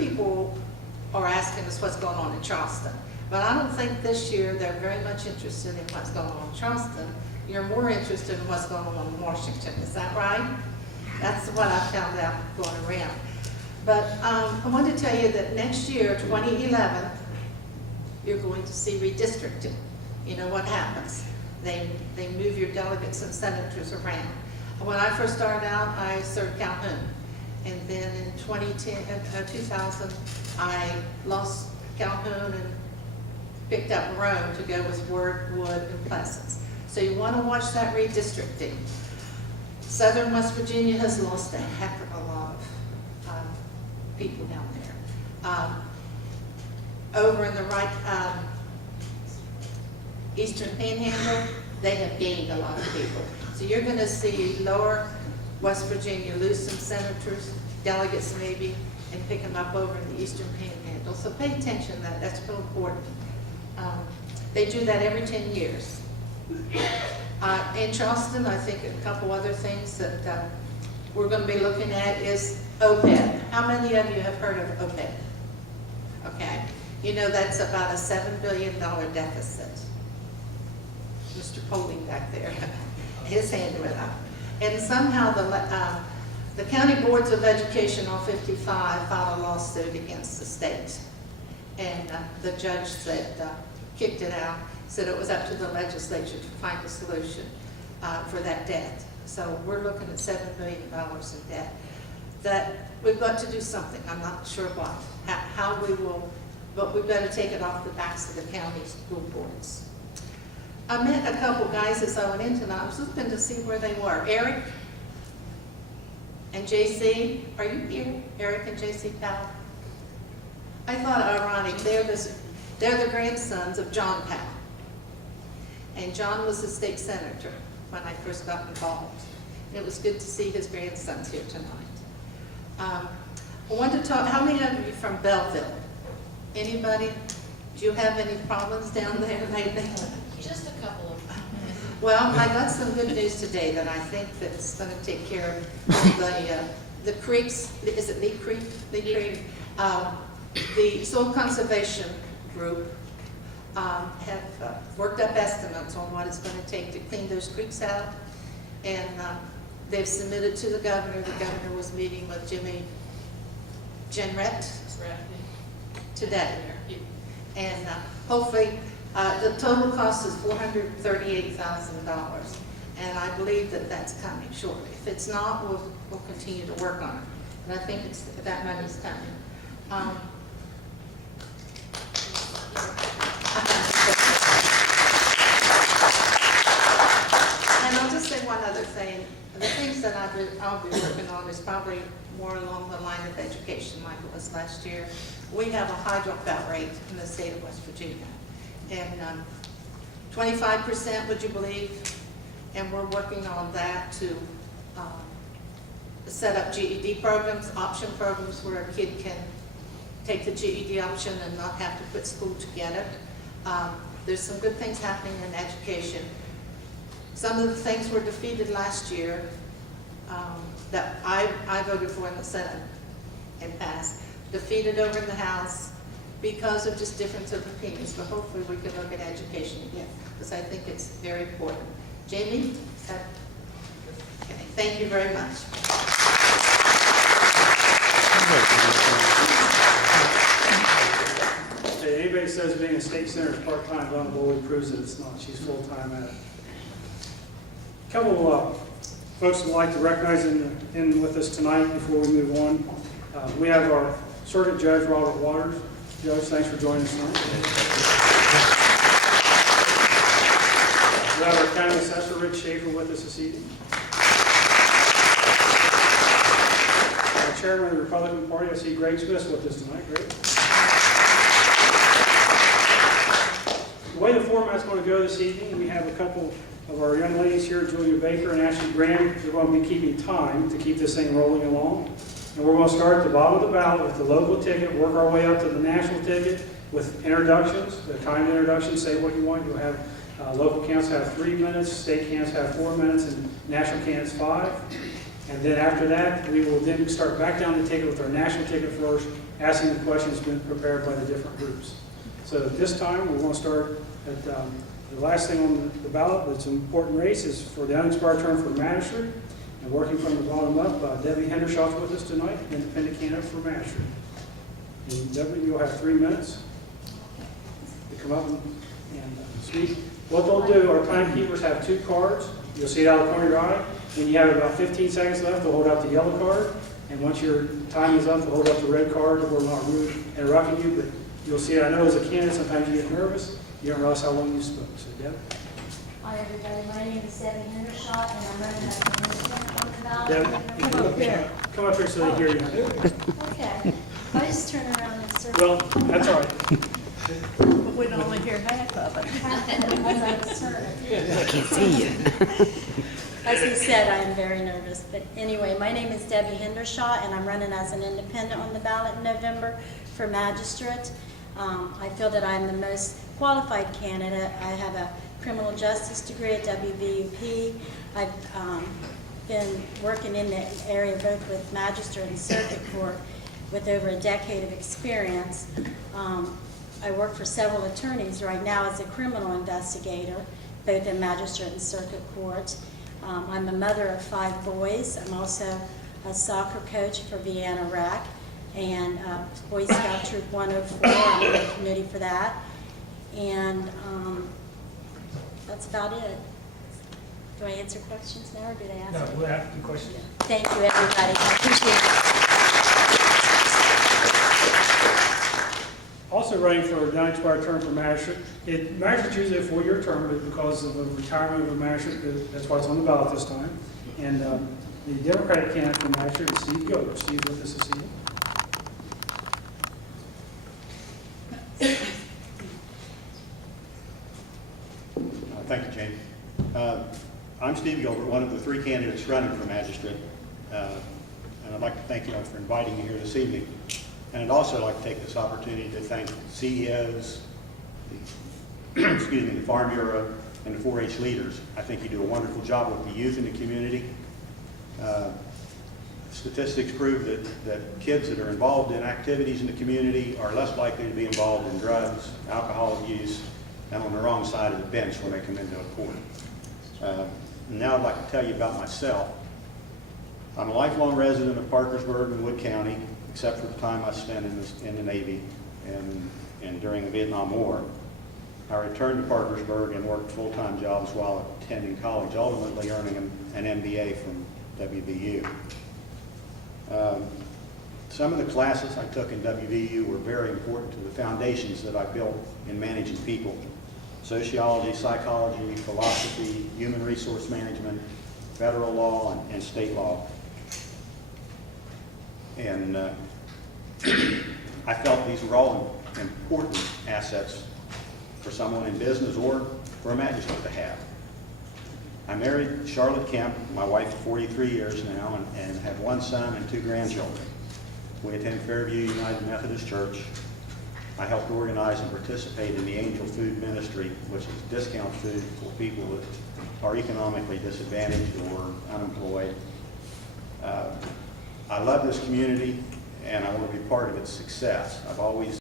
people are asking us what's going on in Charleston. But I don't think this year they're very much interested in what's going on in Charleston. You're more interested in what's going on in Washington. Is that right? That's what I found out going around. But I want to tell you that next year, 2011, you're going to see redistricting. You know what happens? They move your delegates and senators around. When I first started out, I served Calhoun. And then in 2000, I lost Calhoun and picked up Rome to go with Word, Wood, and Pleasants. So you want to watch that redistricting. Southern West Virginia has lost a heck of a lot of people down there. Over in the right Eastern Panhandle, they have gained a lot of people. So you're going to see lower West Virginia lose some senators, delegates maybe, and pick them up over in the Eastern Panhandle. So pay attention to that. That's real important. They do that every 10 years. In Charleston, I think a couple other things that we're going to be looking at is OPEB. How many of you have heard of OPEB? Okay. You know that's about a $7 billion deficit. Mr. Poling back there, his hand went up. And somehow the county boards of education on 55 filed a lawsuit against the state. And the judge said, kicked it out, said it was up to the legislature to find a solution for that debt. So we're looking at $7 billion in debt. That we've got to do something. I'm not sure what, how we will, but we've got to take it off the backs of the county school boards. I met a couple guys as I went in tonight. I was looking to see where they were. Eric and JC, are you here? Eric and JC Powell? I thought ironic. They're the grandsons of John Powell. And John was the state senator when I first got involved. And it was good to see his grandsons here tonight. I want to talk, how many of you from Belleville? Anybody? Do you have any problems down there lately? Just a couple of them. Well, I got some good news today that I think that's going to take care of the creeks. Is it Lee Creek? Lee Creek. The Soil Conservation Group have worked up estimates on what it's going to take to clean those creeks out, and they've submitted to the governor. The governor was meeting with Jimmy Jenrette today, and hopefully the total cost is $438,000, and I believe that that's coming shortly. If it's not, we'll continue to work on it, and I think that money's coming. And I'll just say one other thing. The things that I'll be working on is probably more along the line of education like it was last year. We have a high dropout rate in the state of West Virginia. And 25%, would you believe? And we're working on that to set up GED programs, option programs where a kid can take the GED option and not have to quit school to get it. There's some good things happening in education. Some of the things were defeated last year that I voted for in the Senate and passed, defeated over in the House because of just difference of opinions. But hopefully we can look at education again because I think it's very important. Jamie? Okay, thank you very much. Hey, anybody says being a state senator is part-time, Donna Bowie proves that it's not. She's full-time at it. A couple of folks would like to recognize in with us tonight before we move on. We have our Circuit Judge, Robert Waters. Judge, thanks for joining us tonight. We have our County Assessor, Rich Schaefer, with us this evening. Our Chairman of the Republican Party, I see Greg Smith with us tonight. Greg. The way the format's going to go this evening, we have a couple of our young ladies here, Julia Baker and Ashley Graham. They're going to be keeping time to keep this thing rolling along. And we're going to start at the bottom of the ballot with the local ticket, work our way up to the national ticket with introductions, the timed introductions, say what you want. You'll have local candidates have 3 minutes, state candidates have 4 minutes, and national candidates 5. And then after that, we will then start back down the ticket with our national ticket first, asking the questions been prepared by the different groups. So at this time, we're going to start at the last thing on the ballot that's an important race is for the unexpired term for magistrate. And working from the bottom up, Debbie Hendershot's with us tonight, independent candidate for magistrate. And Debbie, you'll have 3 minutes to come up and speak. What they'll do, our timekeepers have 2 cards. You'll see it out of the corner of your eye. When you have about 15 seconds left, they'll hold out the yellow card. And once your time is up, they'll hold up the red card. We're not rude interrupting you, but you'll see it. I know as a candidate, sometimes you get nervous. You don't realize how long you spoke. So, Deb. Hi, everybody. My name is Debbie Hendershot, and I'm running as an independent on the ballot. Deb, come up here so they hear you. Okay. I just turn around and circle. Well, that's all right. But we don't only hear half of it. As I was turning. I can't see you. As he said, I am very nervous. But anyway, my name is Debbie Hendershot, and I'm running as an independent on the ballot in November for magistrate. I feel that I'm the most qualified candidate. I have a criminal justice degree at WVUP. I've been working in the area both with magistrate and circuit court with over a decade of experience. I work for several attorneys right now as a criminal investigator, both in magistrate and circuit court. I'm a mother of 5 boys. I'm also a soccer coach for Vienna Rec and Boy Scout Troop 104. I'm on the committee for that. And that's about it. Do I answer questions now, or did I ask? No, we'll have the question. Thank you, everybody. I appreciate it. Also running for an unexpired term for magistrate. Magistrate's usually a 4-year term, but because of the retirement of a magistrate, that's why it's on the ballot this time. And the Democratic candidate for magistrate is Steve Gilbert. Steve, with us this evening. Thank you, Jane. I'm Steve Gilbert, one of the 3 candidates running for magistrate. And I'd like to thank you all for inviting me here this evening. And I'd also like to take this opportunity to thank CEOs, the Farm Bureau, and the 4-H leaders. I think you do a wonderful job with the youth in the community. Statistics prove that kids that are involved in activities in the community are less likely to be involved in drugs, alcohol abuse, and on the wrong side of the bench when they come into a court. Now I'd like to tell you about myself. I'm a lifelong resident of Parkersburg and Wood County, except for the time I spent in the Navy and during the Vietnam War. I returned to Parkersburg and worked full-time jobs while attending college, ultimately earning an MBA from WVU. Some of the classes I took in WVU were very important to the foundations that I built in managing people. Sociology, psychology, philosophy, human resource management, federal law, and state law. And I felt these were all important assets for someone in business or for a magistrate to have. I married Charlotte Kemp, my wife of 43 years now, and have 1 son and 2 grandchildren. We attend Fairview United Methodist Church. I helped organize and participate in the Angel Food Ministry, which is discount food for people that are economically disadvantaged or unemployed. I love this community, and I want to be part of its success. I've always